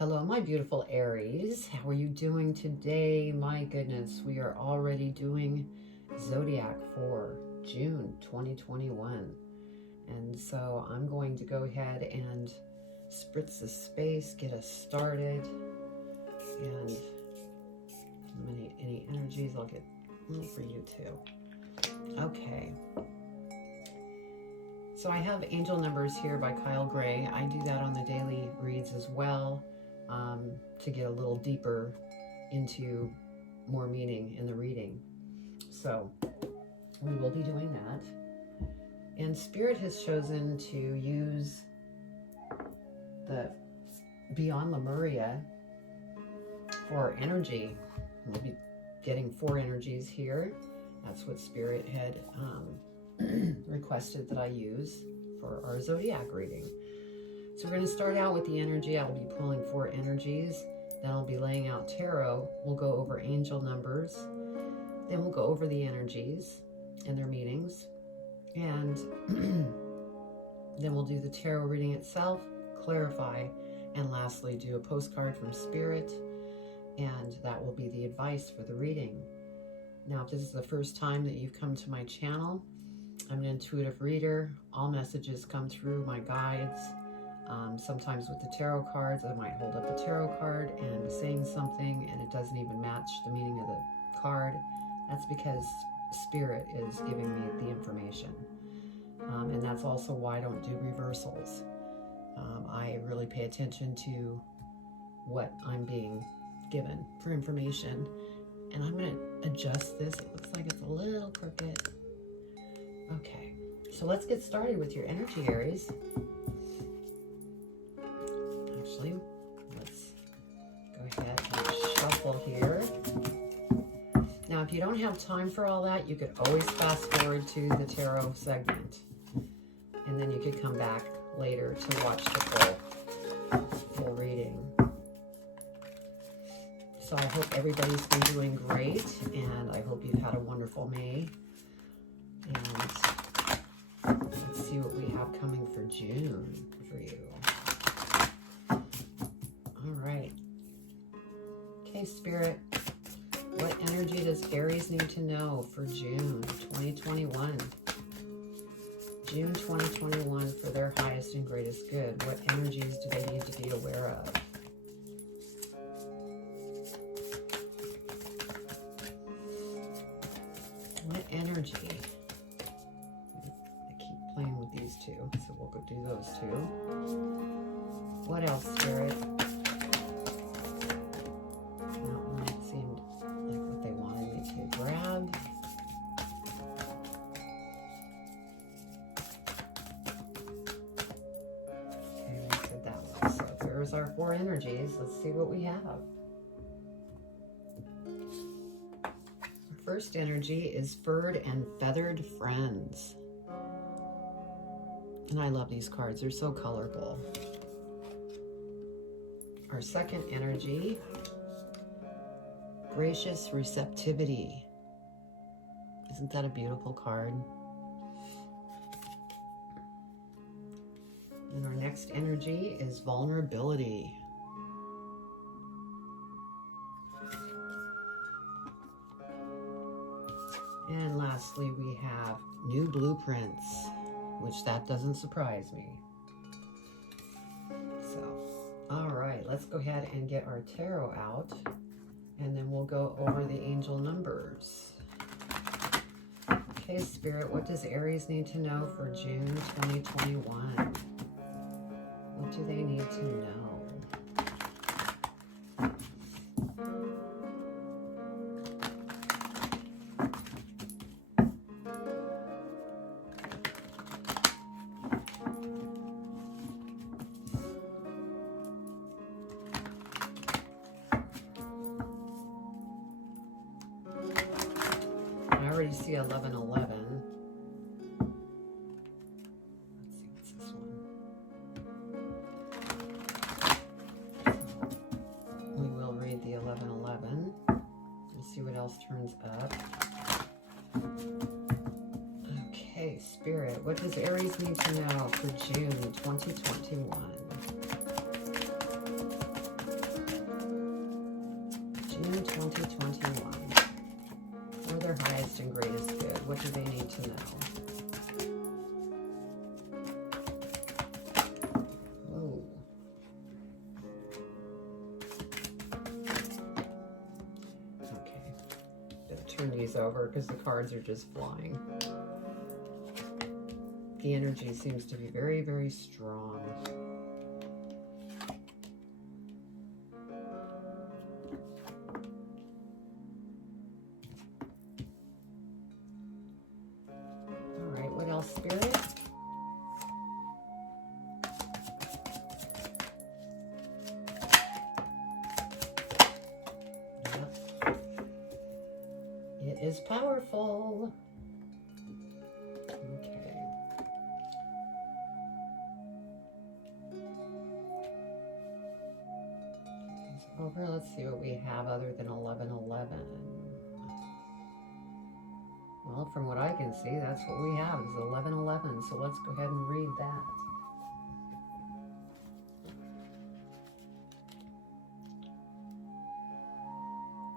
Hello, my beautiful Aries. How are you doing today? My goodness, we are already doing Zodiac for June 2021. And so I'm going to go ahead and spritz the space, get us started. And any energies, I'll get a little for you too. Okay. So I have angel numbers here by Kyle Gray. I do that on the daily reads as well. To get a little deeper into more meaning in the reading. So we will be doing that. And Spirit has chosen to use the Beyond Lemuria for energy. We'll be getting 4 energies here. That's what Spirit had requested that I use for our Zodiac reading. So we're going to start out with the energy. I'll be pulling 4 energies. Then I'll be laying out tarot. We'll go over angel numbers. Then we'll go over the energies and their meanings. And then we'll do the tarot reading itself, clarify, and lastly do a postcard from Spirit. And that will be the advice for the reading. Now, if this is the first time that you've come to my channel, I'm an intuitive reader. All messages come through my guides. Sometimes with the tarot cards, I might hold up a tarot card and be saying something and it doesn't even match the meaning of the card. That's because Spirit is giving me the information. And that's also why I don't do reversals. I really pay attention to what I'm being given for information. And I'm going to adjust this. It looks like it's a little crooked. Okay, so let's get started with your energy, Aries. Actually, let's go ahead and shuffle here. Now, if you don't have time for all that, you could always fast forward to the tarot segment. And then you could come back later to watch the full reading. So I hope everybody's been doing great, and I hope you've had a wonderful May. And let's see what we have coming for June for you. All right. Okay, Spirit, what energy does Aries need to know for June 2021? June 2021 for their highest and greatest good. What energies do they need to be aware of? What energy? I keep playing with these two, so we'll go do those two. What else, Spirit? That one seemed like what they wanted me to grab. Okay, we said that one. So there's our 4 energies. Let's see what we have. First energy is furred and feathered friends. And I love these cards. They're so colorful. Our second energy, gracious receptivity. Isn't that a beautiful card? And our next energy is vulnerability. And lastly, we have new blueprints, which that doesn't surprise me. So, all right, let's go ahead and get our tarot out, and then we'll go over the angel numbers. Okay, Spirit, what does Aries need to know for June 2021? What do they need to know? I already see 1111. Let's see, what's this one? We will read the 1111 and see what else turns up. Okay, Spirit, what does Aries need to know for June 2021? do they need to know? Whoa. Okay. Better turn these over because the cards are just flying. The energy seems to be very, very strong. All right, what else, Spirit? Yep. It is powerful. Okay. Over, let's see what we have other than 1111. Well, from what I can see, that's what we have is 1111. So let's go ahead and read that.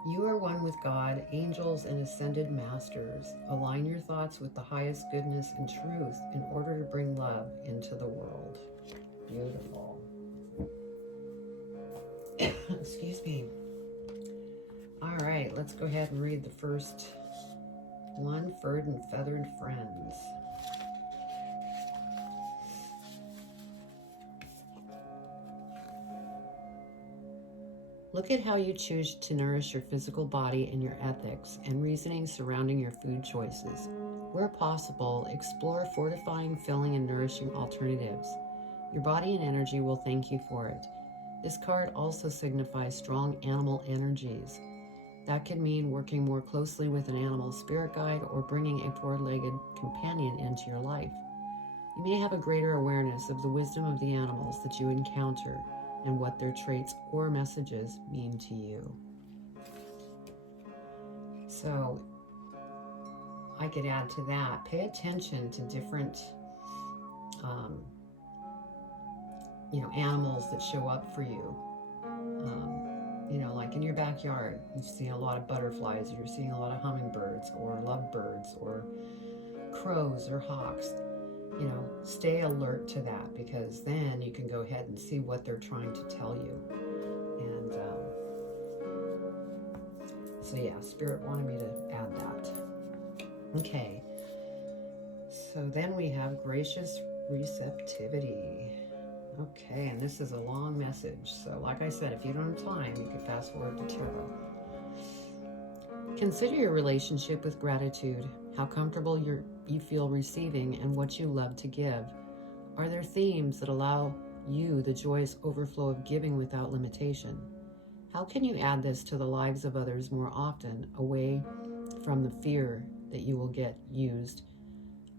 You are one with God, angels, and ascended masters. Align your thoughts with the highest goodness and truth in order to bring love into the world. Beautiful. Excuse me. All right, let's go ahead and read the first one, Furred and Feathered Friends. Look at how you choose to nourish your physical body and your ethics and reasoning surrounding your food choices. Where possible, explore fortifying, filling, and nourishing alternatives. Your body and energy will thank you for it. This card also signifies strong animal energies. That could mean working more closely with an animal spirit guide or bringing a four-legged companion into your life. You may have a greater awareness of the wisdom of the animals that you encounter and what their traits or messages mean to you. So I could add to that, pay attention to different animals that show up for you. Like in your backyard, you're seeing a lot of butterflies, you're seeing a lot of hummingbirds or lovebirds or crows or hawks. Stay alert to that, because then you can go ahead and see what they're trying to tell you. And so yeah, Spirit wanted me to add that. Okay. So then we have gracious receptivity. Okay, and this is a long message. So like I said, if you don't have time, you can fast forward to tarot. Consider your relationship with gratitude, how comfortable you feel receiving, and what you love to give. Are there themes that allow you the joyous overflow of giving without limitation? How can you add this to the lives of others more often, away from the fear that you will get used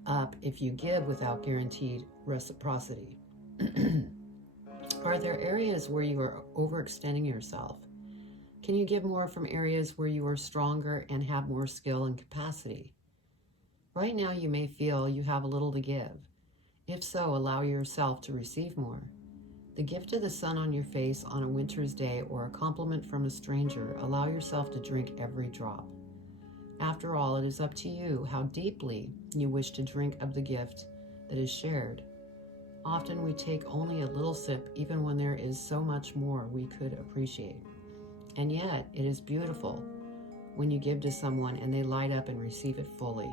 up if you give without guaranteed reciprocity? Are there areas where you are overextending yourself? Can you give more from areas where you are stronger and have more skill and capacity? Right now you may feel you have a little to give. If so, allow yourself to receive more. The gift of the sun on your face on a winter's day or a compliment from a stranger, allow yourself to drink every drop. After all, it is up to you how deeply you wish to drink of the gift that is shared. Often we take only a little sip even when there is so much more we could appreciate. And yet, it is beautiful when you give to someone and they light up and receive it fully.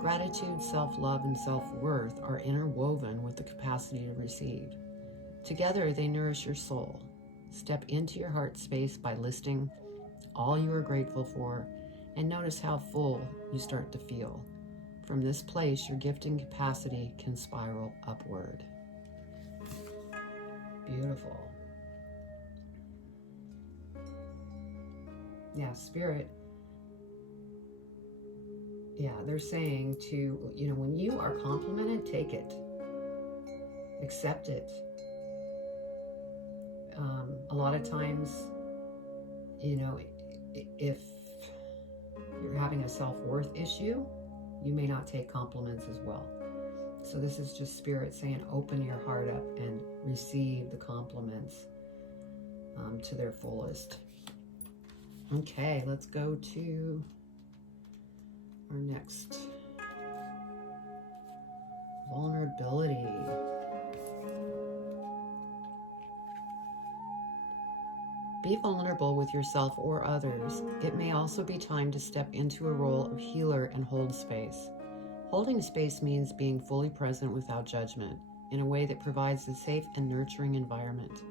Gratitude, self-love, and self-worth are interwoven with the capacity to receive. Together, they nourish your soul. Step into your heart space by listing all you are grateful for and notice how full you start to feel. From this place, your gifting capacity can spiral upward. Beautiful. Yeah, Spirit. Yeah, they're saying to, when you are complimented, take it. Accept it. A lot of times, if you're having a self-worth issue, you may not take compliments as well. So this is just Spirit saying, open your heart up and receive the compliments to their fullest. Okay, let's go to our next vulnerability. Be vulnerable with yourself or others. It may also be time to step into a role of healer and hold space. Holding space means being fully present without judgment, in a way that provides a safe and nurturing environment.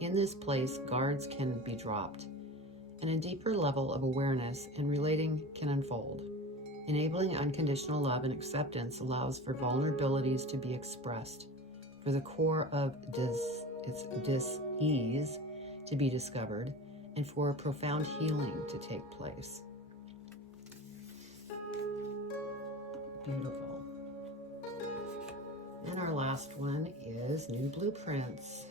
In this place, guards can be dropped, and a deeper level of awareness and relating can unfold. Enabling unconditional love and acceptance allows for vulnerabilities to be expressed, for the core of dis-ease to be discovered, and for a profound healing to take place. Beautiful. And our last one is New Blueprints.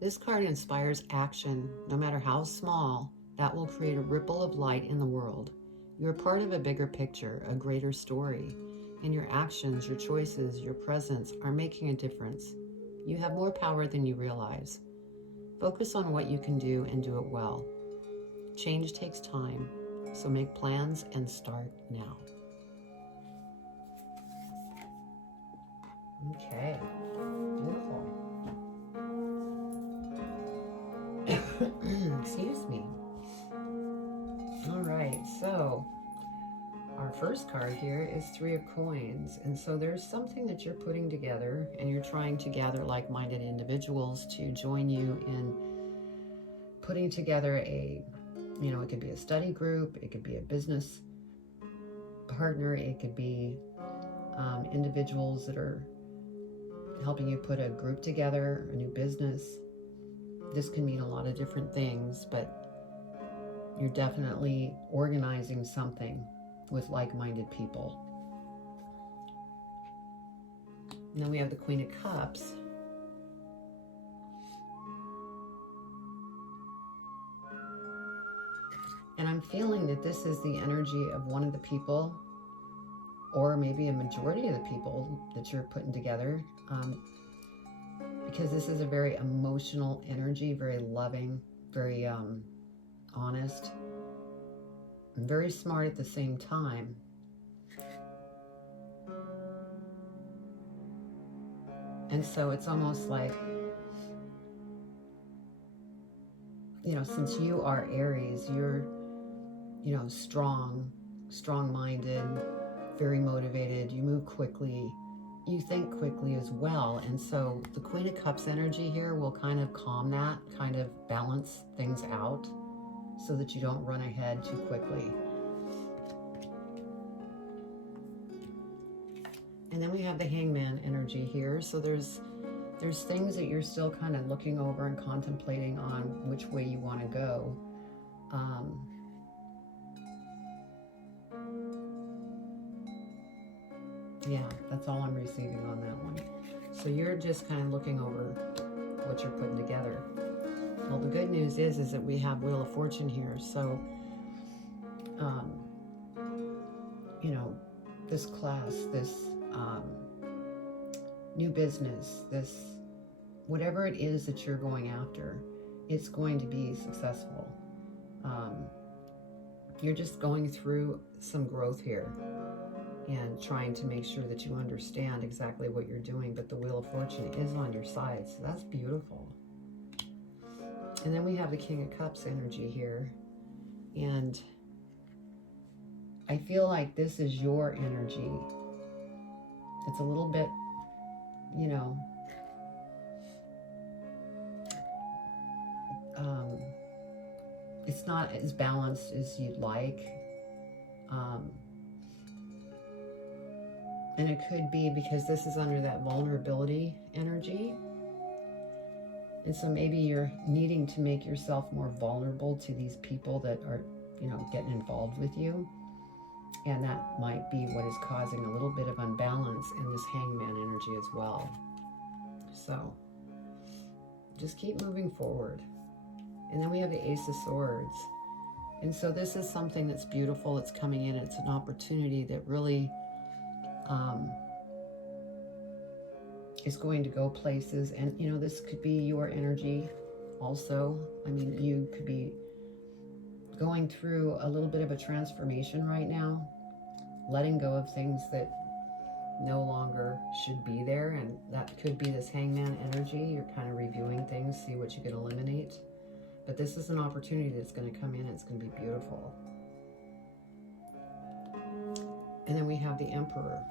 This card inspires action, no matter how small, that will create a ripple of light in the world. You're part of a bigger picture, a greater story, and your actions, your choices, your presence are making a difference. You have more power than you realize. Focus on what you can do and do it well. Change takes time, so make plans and start now. Okay, beautiful. Excuse me. All right, so our first card here is Three of Coins. And so there's something that you're putting together, and you're trying to gather like-minded individuals to join you in putting together a, it could be a study group, it could be a business partner, it could be individuals that are helping you put a group together, a new business. This can mean a lot of different things, but you're definitely organizing something with like-minded people. And then we have the Queen of Cups. And I'm feeling that this is the energy of one of the people, or maybe a majority of the people that you're putting together, because this is a very emotional energy, very loving, very honest, and very smart at the same time. And so it's almost like, since you are Aries, you're, strong-minded, very motivated, you move quickly, you think quickly as well. And so the Queen of Cups energy here will kind of calm that, kind of balance things out so that you don't run ahead too quickly. And then we have the Hangman energy here. So there's things that you're still kind of looking over and contemplating on which way you want to go. Yeah, that's all I'm receiving on that one. So you're just kind of looking over what you're putting together. Well, the good news is that we have Wheel of Fortune here. So, this class, this new business, this whatever it is that you're going after, it's going to be successful. You're just going through some growth here and trying to make sure that you understand exactly what you're doing, but the Wheel of Fortune is on your side, so that's beautiful. And then we have the King of Cups energy here, and I feel like this is your energy. It's a little bit, it's not as balanced as you'd like. And it could be because this is under that vulnerability energy. And so maybe you're needing to make yourself more vulnerable to these people that are, getting involved with you. And that might be what is causing a little bit of unbalance in this Hangman energy as well. So just keep moving forward. And then we have the Ace of Swords. And so this is something that's beautiful. It's coming in. It's an opportunity that really is going to go places. And, you know, this could be your energy also. I mean, you could be going through a little bit of a transformation right now, letting go of things that no longer should be there. And that could be this hangman energy. You're kind of reviewing things, see what you can eliminate. But this is an opportunity that's going to come in. It's going to be beautiful. And then we have the Emperor.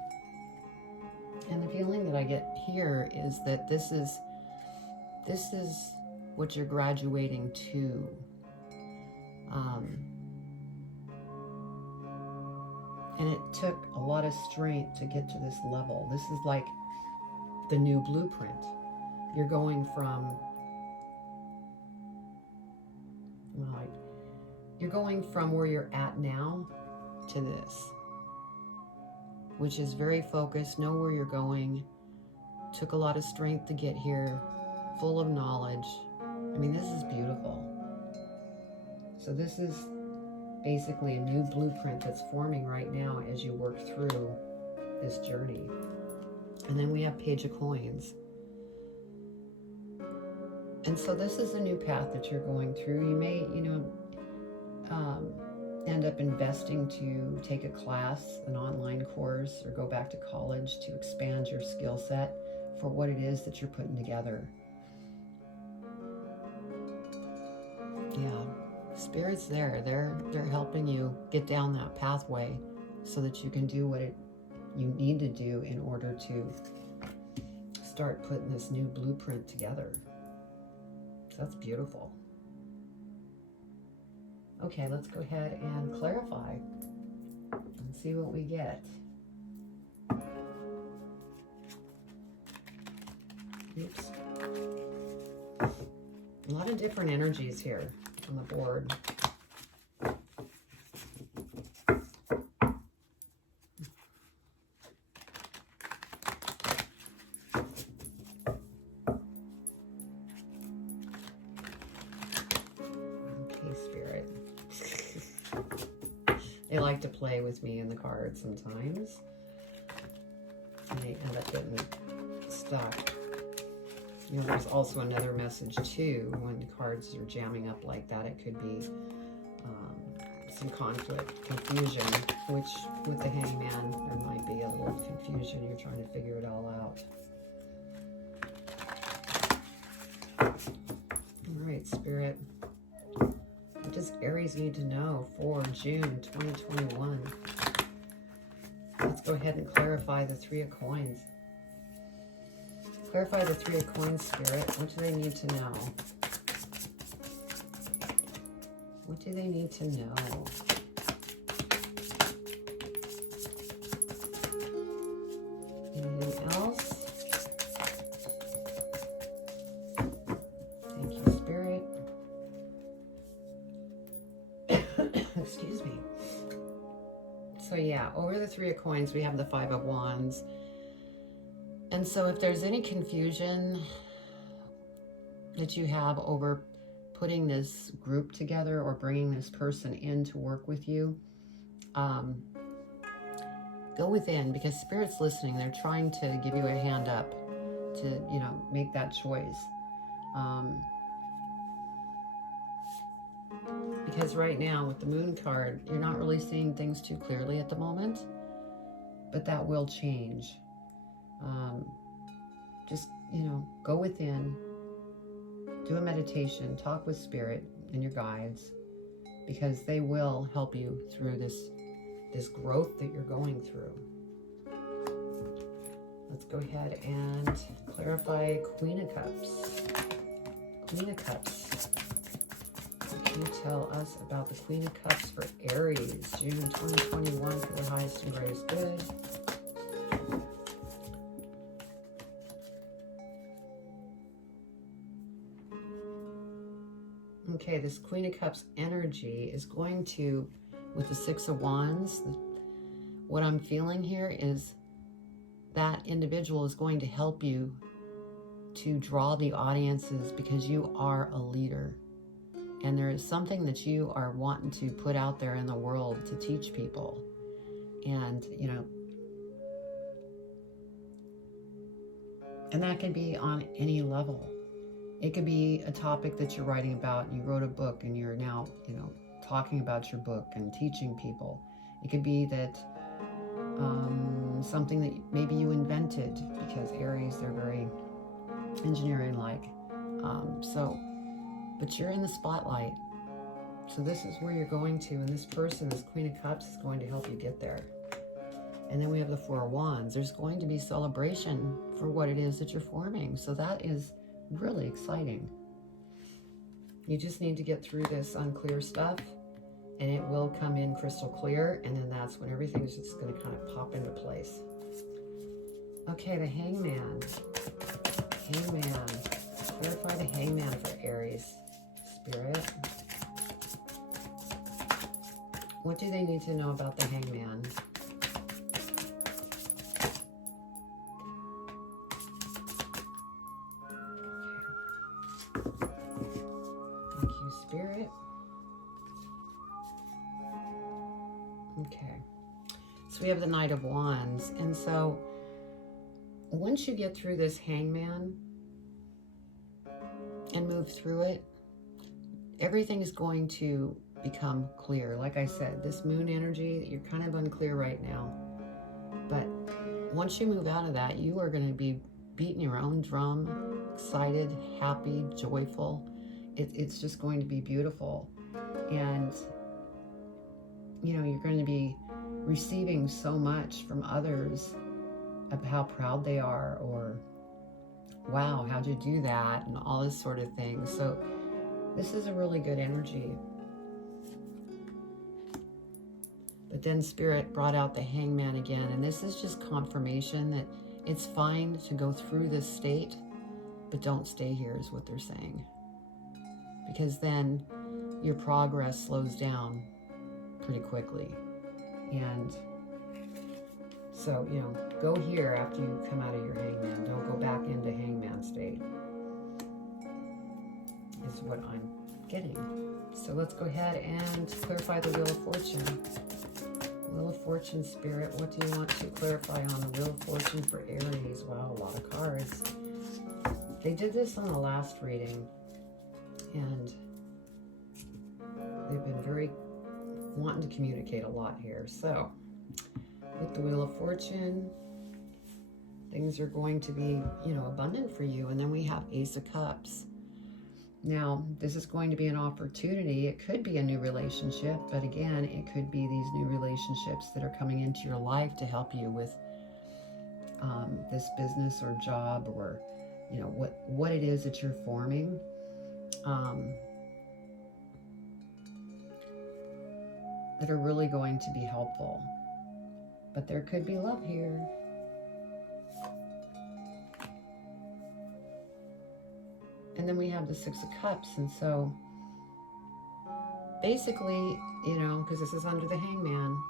And the feeling that I get here is that this is what you're graduating to. And it took a lot of strength to get to this level. This is like the new blueprint. You're going from, where you're at now to this, which is very focused, know where you're going. Took a lot of strength to get here, full of knowledge. I mean, this is beautiful. So this is basically a new blueprint that's forming right now as you work through this journey. And then we have Page of Coins. And so this is a new path that you're going through. You may, end up investing to take a class, an online course, or go back to college to expand your skill set for what it is that you're putting together. Yeah, Spirit's there. They're helping you get down that pathway so that you can do what you need to do in order to start putting this new blueprint together. So that's beautiful. Okay, let's go ahead and clarify and see what we get. Oops. A lot of different energies here on the board. They like to play with me in the cards sometimes. And they end up getting stuck. You know, there's also another message too. When the cards are jamming up like that, it could be some conflict, confusion, which with the Hangman, there might be a little confusion. You're trying to figure it all out. All right, Spirit. What does Aries need to know for June 2021? Let's go ahead and clarify the Three of Coins. Clarify the Three of Coins, Spirit. What do they need to know? What do they need to know? Anything else? Thank you, Spirit. Excuse me. So yeah, over the Three of Coins, we have the Five of Wands. And so if there's any confusion that you have over putting this group together or bringing this person in to work with you, go within, because Spirit's listening. They're trying to give you a hand up to, make that choice. Because right now with the Moon card, you're not really seeing things too clearly at the moment, but that will change. Just, go within, do a meditation, talk with Spirit and your guides, because they will help you through this growth that you're going through. Let's go ahead and clarify Queen of Cups. Queen of Cups. What can you tell us about the Queen of Cups for Aries, June 2021 for the highest and greatest good? Okay, this Queen of Cups energy is going to, with the Six of Wands, what I'm feeling here is that individual is going to help you to draw the audiences, because you are a leader. And there is something that you are wanting to put out there in the world to teach people. And, And that could be on any level. It could be a topic that you're writing about, and you wrote a book and you're now, talking about your book and teaching people. It could be that something that maybe you invented, because Aries, they're very engineering-like. But you're in the spotlight. So this is where you're going to, and this person, this Queen of Cups, is going to help you get there. And then we have the Four of Wands. There's going to be celebration for what it is that you're forming. So that is really exciting. You just need to get through this unclear stuff, and it will come in crystal clear, and then that's when everything's just going to kind of pop into place. Okay, the Hangman. Hangman. Clarify the Hangman for Aries. Spirit. What do they need to know about the Hangman? Okay. Thank you, Spirit. Okay. So we have the Knight of Wands. And so once you get through this Hangman and move through it, everything is going to become clear. Like I said, this moon energy, you're kind of unclear right now. But once you move out of that, you are going to be beating your own drum, excited, happy, joyful. It's just going to be beautiful. And, you're going to be receiving so much from others of how proud they are, or, wow, how'd you do that? And all this sort of thing. So this is a really good energy. But then Spirit brought out the Hangman again, and this is just confirmation that it's fine to go through this state, but don't stay here, is what they're saying. Because then your progress slows down pretty quickly. And so, go here after you come out of your Hangman. Don't go back into Hangman state, is what I'm getting. So let's go ahead and clarify the Wheel of Fortune. Wheel of Fortune, Spirit, what do you want to clarify on the Wheel of Fortune for Aries? Wow, a lot of cards. They did this on the last reading, and they've been very wanting to communicate a lot here. So with the Wheel of Fortune, things are going to be, abundant for you. And then we have Ace of Cups. Now, this is going to be an opportunity. It could be a new relationship, but again, it could be these new relationships that are coming into your life to help you with this business or job, or, what it is that you're forming. That are really going to be helpful. But there could be love here. And then we have the Six of Cups. And so basically, because this is under the Hangman,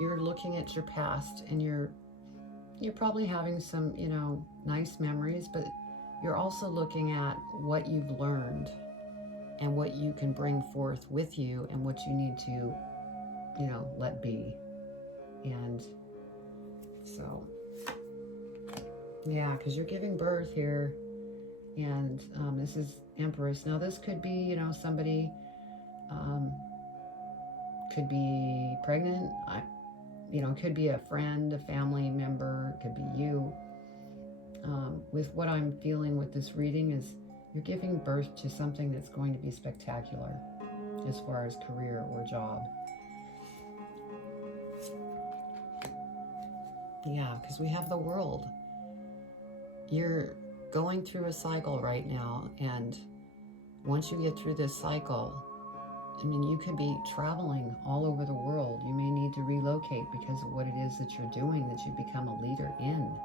you're looking at your past, and you're probably having some, nice memories, but you're also looking at what you've learned and what you can bring forth with you, and what you need to, let be. And so, yeah, because you're giving birth here. And this is Empress. Now, this could be, somebody could be pregnant. It could be a friend, a family member. It could be you. With what I'm feeling with this reading is you're giving birth to something that's going to be spectacular as far as career or job. Yeah, because we have the World. You're going through a cycle right now, and once you get through this cycle, you could be traveling all over the world. You may need to relocate because of what it is that you're doing, that you become a leader in.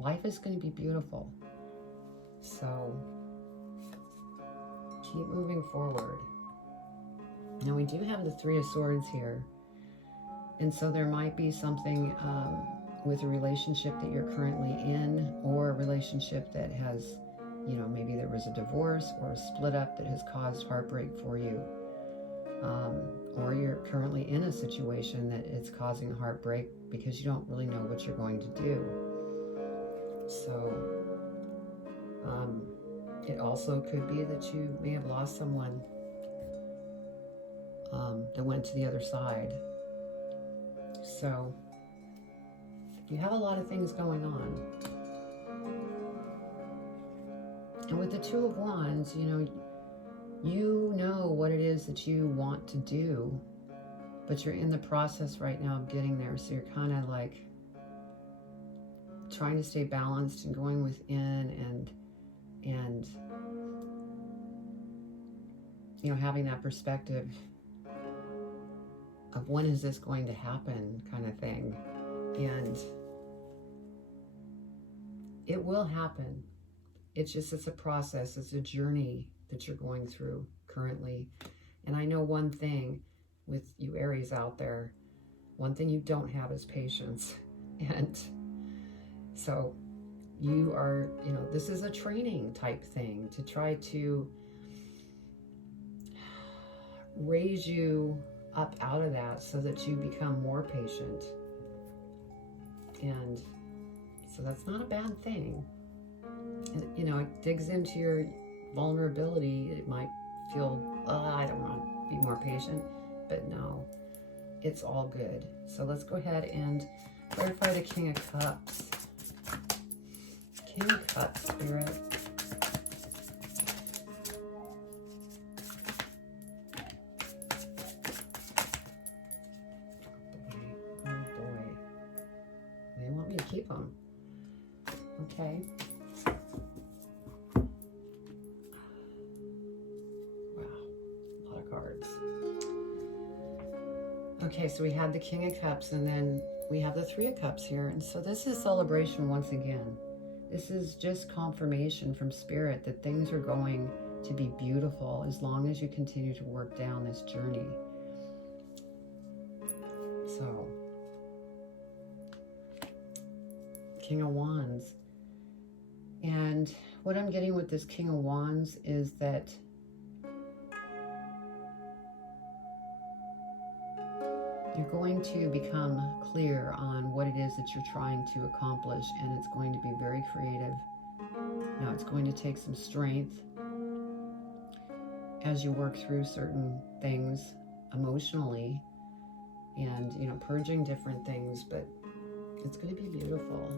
Life is going to be beautiful. So keep moving forward. Now, we do have the Three of Swords here. And so there might be something with a relationship that you're currently in, or a relationship that has, maybe there was a divorce or a split up that has caused heartbreak for you. Or you're currently in a situation that is causing heartbreak because you don't really know what you're going to do. So it also could be that you may have lost someone that went to the other side. So you have a lot of things going on. And with the Two of Wands, you know what it is that you want to do, but you're in the process right now of getting there. So you're kind of like trying to stay balanced and going within and having that perspective of when is this going to happen kind of thing. And it will happen. It's a process. It's a journey that you're going through currently. And I know one thing with you Aries out there, one thing you don't have is patience. And so you are, this is a training type thing to try to raise you up out of that so that you become more patient. And so that's not a bad thing. And, it digs into your vulnerability. It might feel, I don't want to be more patient, but no, it's all good. So let's go ahead and clarify the King of Cups. King of Cups, Spirit. Oh boy. They want me to keep them. Okay. Okay, so we had the King of Cups, and then we have the Three of Cups here. And so this is celebration once again. This is just confirmation from Spirit that things are going to be beautiful as long as you continue to work down this journey. So, King of Wands. And what I'm getting with this King of Wands is that you're going to become clear on what it is that you're trying to accomplish, and it's going to be very creative. Now, it's going to take some strength as you work through certain things emotionally and, purging different things, but it's going to be beautiful.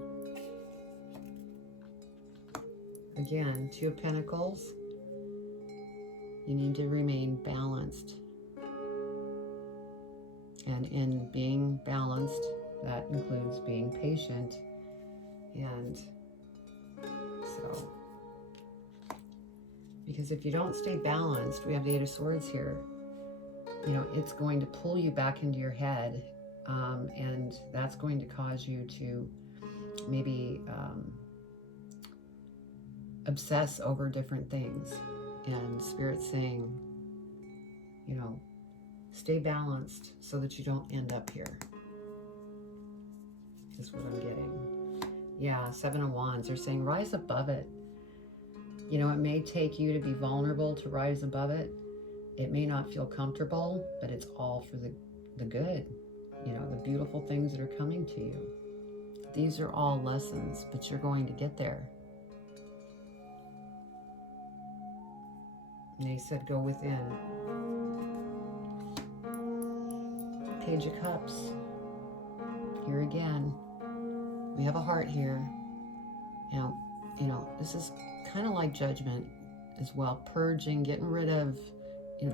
Again, Two of Pentacles. You need to remain balanced. And in being balanced, that includes being patient. And so, because if you don't stay balanced, we have the Eight of Swords here, it's going to pull you back into your head. And that's going to cause you to maybe obsess over different things. And Spirit's saying, stay balanced so that you don't end up here. Is what I'm getting. Yeah, Seven of Wands. They're saying rise above it. It may take you to be vulnerable to rise above it. It may not feel comfortable, but it's all for the good. The beautiful things that are coming to you. These are all lessons, but you're going to get there. And they said go within. Page of Cups. Here again, we have a heart here. Now, this is kind of like judgment as well. Purging, getting rid of,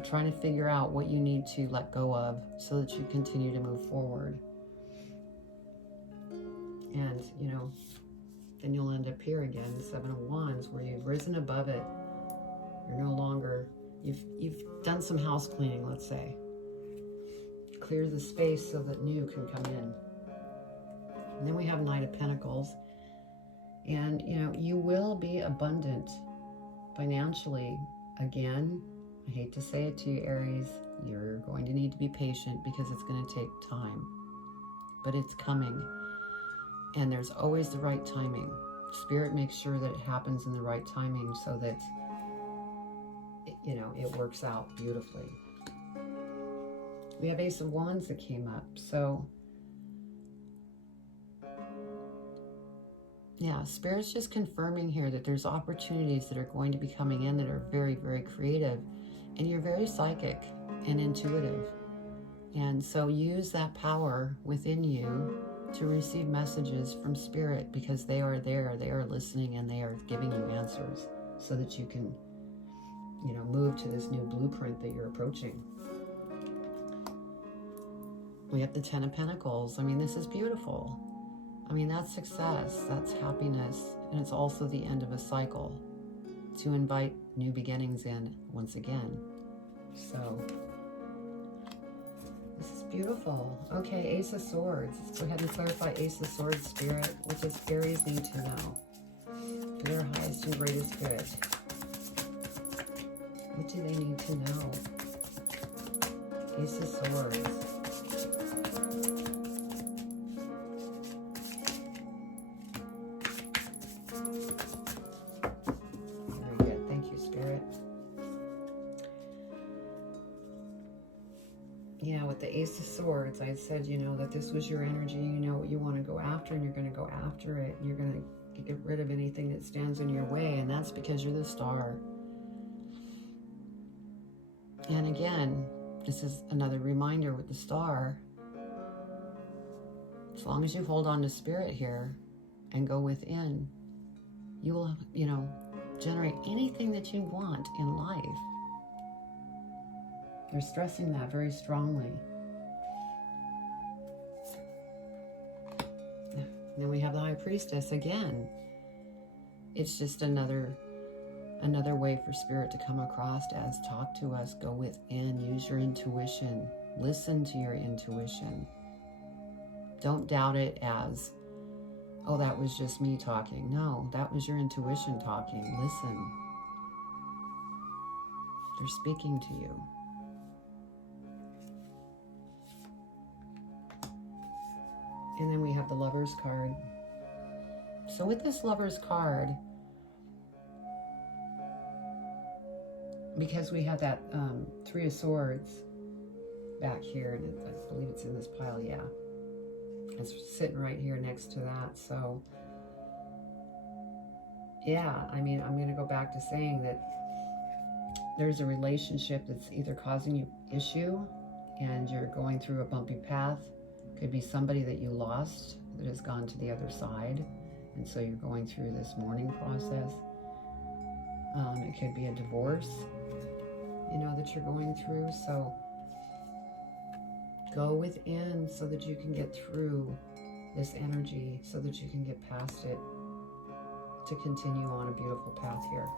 trying to figure out what you need to let go of so that you continue to move forward. And, then you'll end up here again, the Seven of Wands, where you've risen above it. You're no longer, you've done some house cleaning, let's say. Clear the space so that new can come in. And then we have Knight of Pentacles. And, you will be abundant financially. Again, I hate to say it to you, Aries, you're going to need to be patient because it's going to take time. But it's coming. And there's always the right timing. Spirit makes sure that it happens in the right timing so that, it works out beautifully. We have Ace of Wands that came up. So Yeah, Spirit's just confirming here that there's opportunities that are going to be coming in that are very, very creative. And you're very psychic and intuitive. And so use that power within you to receive messages from Spirit, because they are there, they are listening, and they are giving you answers so that you can, move to this new blueprint that you're approaching. We have the Ten of Pentacles. I mean, this is beautiful. I mean, that's success, that's happiness, and it's also the end of a cycle to invite new beginnings in once again. So, this is beautiful. Okay, Ace of Swords. Let's go ahead and clarify Ace of Swords, Spirit. What does Aries need to know for their highest and greatest good? What do they need to know? Ace of Swords. Yeah, with the Ace of Swords, I said, that this was your energy. You know what you want to go after, and you're going to go after it. And you're going to get rid of anything that stands in your way, and that's because you're the star. And again, this is another reminder with the star. As long as you hold on to Spirit here and go within, you will, generate anything that you want in life. They're stressing that very strongly. Then we have the High Priestess again. It's just another way for Spirit to come across as talk to us, go within, use your intuition, listen to your intuition. Don't doubt it as, oh, that was just me talking. No, that was your intuition talking. Listen. They're speaking to you. And then we have the Lover's card. So with this Lover's card, because we have that Three of Swords back here, and I believe it's in this pile, yeah. It's sitting right here next to that. So, yeah, I mean, I'm going to go back to saying that there's a relationship that's either causing you issue and you're going through a bumpy path. Could be somebody that you lost that has gone to the other side, and so you're going through this mourning process. It could be a divorce, that you're going through. So go within so that you can get through this energy, so that you can get past it, to continue on a beautiful path here.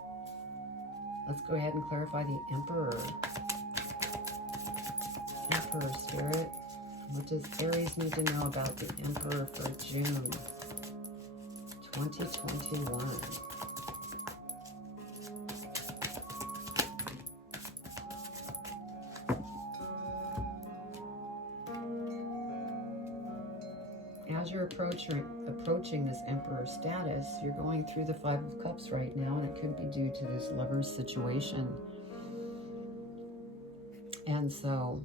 Let's go ahead and clarify the Emperor. Emperor, Spirit. What does Aries need to know about the Emperor for June 2021? As you're approaching this Emperor status, you're going through the Five of Cups right now, and it could be due to this Lover's situation. And so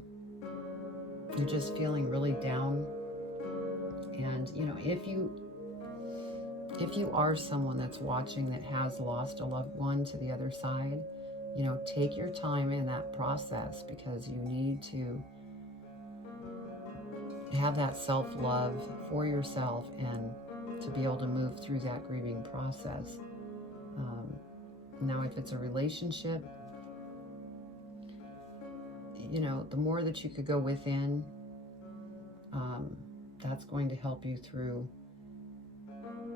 you're just feeling really down. And if you are someone that's watching that has lost a loved one to the other side, take your time in that process, because you need to have that self-love for yourself and to be able to move through that grieving process. Now, if it's a relationship, the more that you could go within, that's going to help you through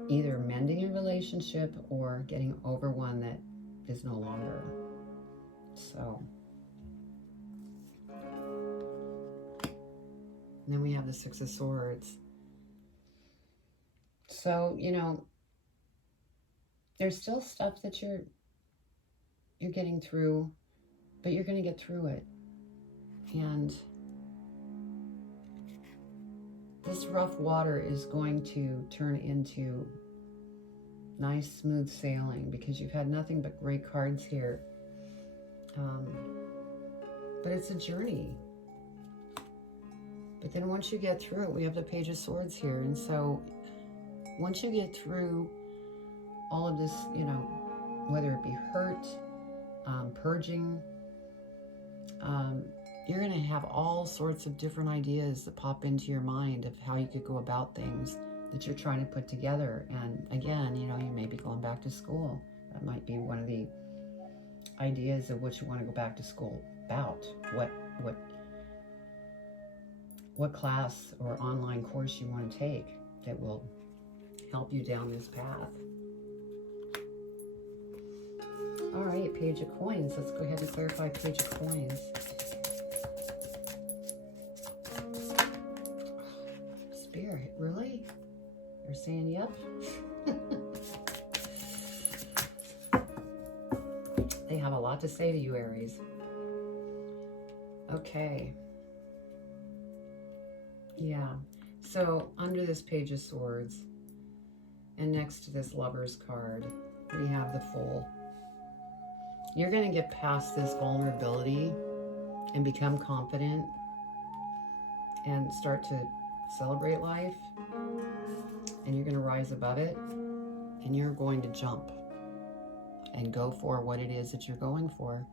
either mending a relationship or getting over one that is no longer. So, and then we have the Six of Swords. So, there's still stuff that you're getting through, but you're going to get through it. And this rough water is going to turn into nice, smooth sailing, because you've had nothing but great cards here. But it's a journey. But then once you get through it, we have the Page of Swords here. And so once you get through all of this, you know, whether it be hurt, purging, you're going to have all sorts of different ideas that pop into your mind of how you could go about things that you're trying to put together. And again, you know, you may be going back to school. That might be one of the ideas of what you want to go back to school about. What class or online course you want to take that will help you down this path. All right, Page of Coins. Let's go ahead and clarify Page of Coins. Spirit, really? You're saying yep? They have a lot to say to you, Aries. Okay. Yeah. So under this Page of Swords and next to this Lover's card, we have the Fool. You're going to get past this vulnerability and become confident and start to celebrate life. And you're going to rise above it. And you're going to jump and go for what it is that you're going for.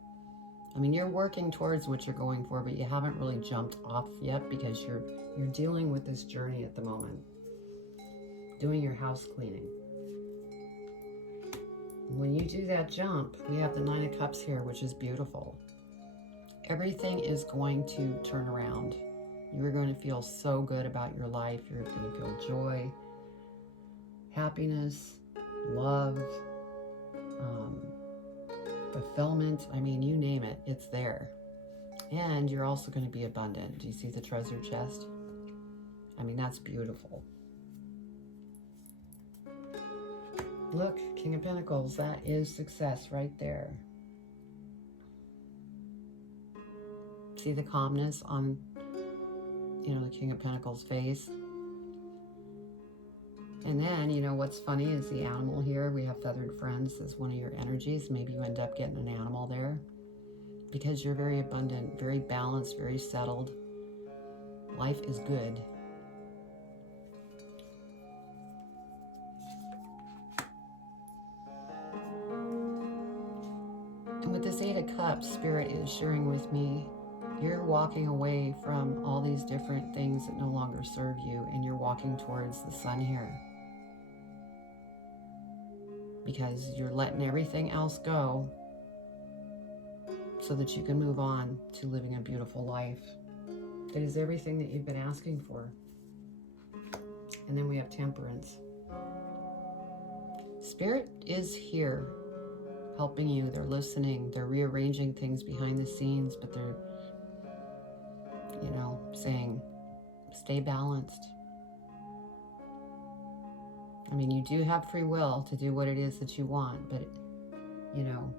I mean, you're working towards what you're going for, but you haven't really jumped off yet because you're dealing with this journey at the moment. Doing your house cleaning. When you do that jump, we have the Nine of Cups here, which is beautiful. Everything is going to turn around. You're going to feel so good about your life. You're going to feel joy, happiness, love, fulfillment. I mean, you name it, it's there. And you're also going to be abundant. Do you see the treasure chest? I mean, that's beautiful. Look, King of Pentacles, that is success right there. See the calmness on, you know, the King of Pentacles face. And then, you know, what's funny is the animal here. We have feathered friends as one of your energies. Maybe you end up getting an animal there because you're very abundant, very balanced, very settled. Life is good. And with this Eight of Cups, Spirit is sharing with me, you're walking away from all these different things that no longer serve you, and you're walking towards the sun here. Because you're letting everything else go so that you can move on to living a beautiful life. That is everything that you've been asking for. And then we have Temperance. Spirit is here helping you. They're listening. They're rearranging things behind the scenes, but they're, you know, saying, stay balanced. I mean, you do have free will to do what it is that you want, but, you know,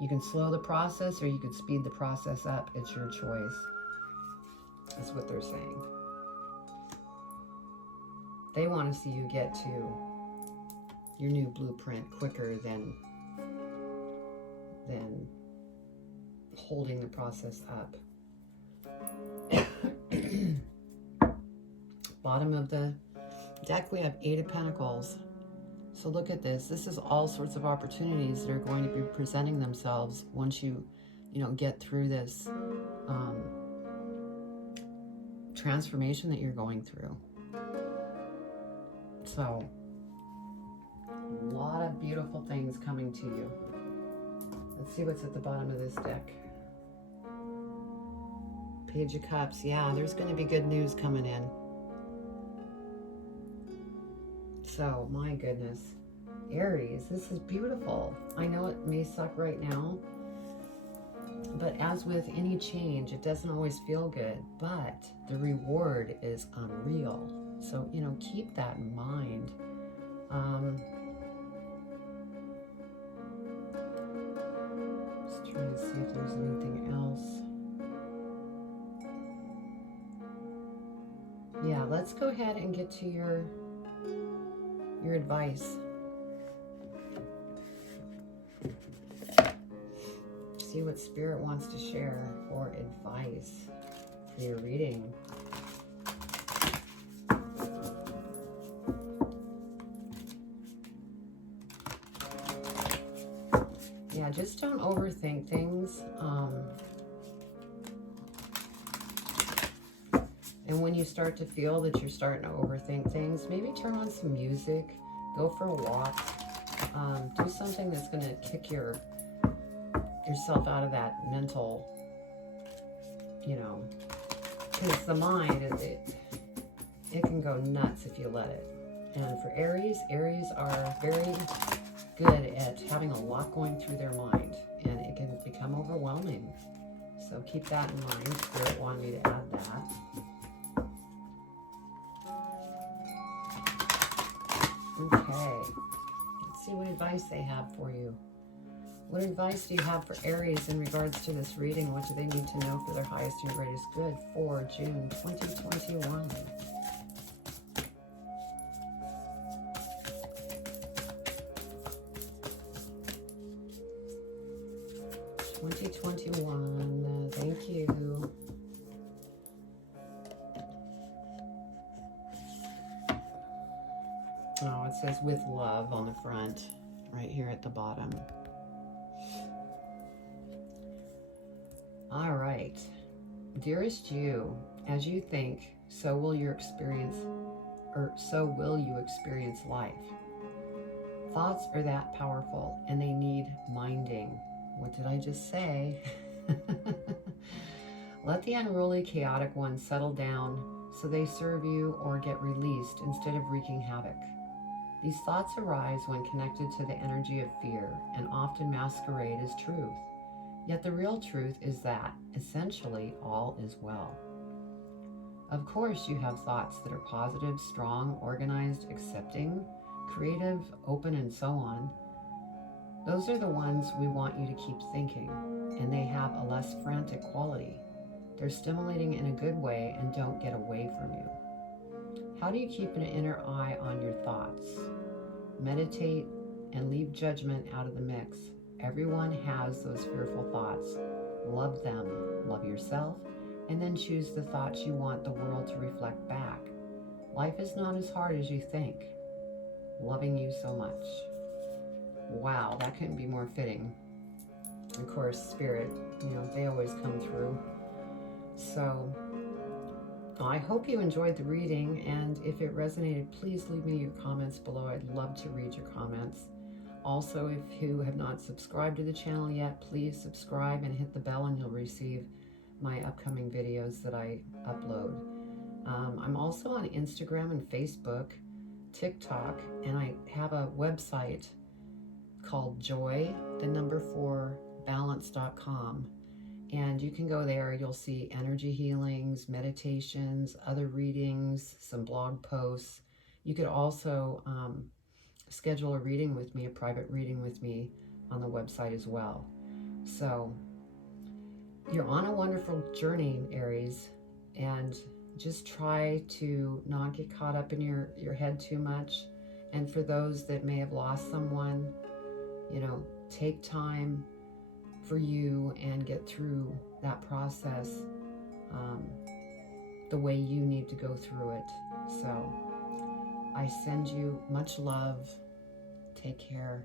you can slow the process or you can speed the process up. It's your choice. That's what they're saying. They want to see you get to your new blueprint quicker than holding the process up. Bottom of the deck, we have Eight of Pentacles. So look at this. This is all sorts of opportunities that are going to be presenting themselves once you get through this transformation that you're going through. So, a lot of beautiful things coming to you. Let's see what's at the bottom of this deck. Page of Cups. Yeah, there's going to be good news coming in. So, my goodness. Aries, this is beautiful. I know it may suck right now, but as with any change, it doesn't always feel good, but the reward is unreal. So, keep that in mind. Just trying to see if there's anything else. Yeah, let's go ahead and get to your advice. See what Spirit wants to share for advice for your reading. Yeah, just don't overthink things. And when you start to feel that you're starting to overthink things, maybe turn on some music, go for a walk, do something that's going to kick yourself out of that mental, because the mind, it can go nuts if you let it. And for Aries are very good at having a lot going through their mind, and it can become overwhelming. So keep that in mind. Spirit wanted me to add that. Okay, let's see what advice they have for you. What advice do you have for Aries in regards to this reading? What do they need to know for their highest and greatest good for June 2021? Thank you. Oh, it says with love on the front, right here at the bottom. All right. Dearest you, as you think, so will you experience life. Thoughts are that powerful, and they need minding. What did I just say? Let the unruly, chaotic ones settle down so they serve you or get released instead of wreaking havoc. These thoughts arise when connected to the energy of fear and often masquerade as truth. Yet the real truth is that, essentially, all is well. Of course, you have thoughts that are positive, strong, organized, accepting, creative, open, and so on. Those are the ones we want you to keep thinking, and they have a less frantic quality. They're stimulating in a good way and don't get away from you. How do you keep an inner eye on your thoughts? Meditate and leave judgment out of the mix. Everyone has those fearful thoughts. Love them, love yourself, and then choose the thoughts you want the world to reflect back. Life is not as hard as you think. Loving you so much. Wow, that couldn't be more fitting. Of course, Spirit, they always come through. So, I hope you enjoyed the reading, and if it resonated, please leave me your comments below. I'd love to read your comments. Also, if you have not subscribed to the channel yet, please subscribe and hit the bell and you'll receive my upcoming videos that I upload. I'm also on Instagram and Facebook, TikTok, and I have a website called joy4balance.com. And you can go there. You'll see energy healings, meditations, other readings, some blog posts. You could also schedule a reading with me, a private reading with me on the website as well. So you're on a wonderful journey, Aries, and just try to not get caught up in your head too much. And for those that may have lost someone, take time for you and get through that process the way you need to go through it. So I send you much love. Take care.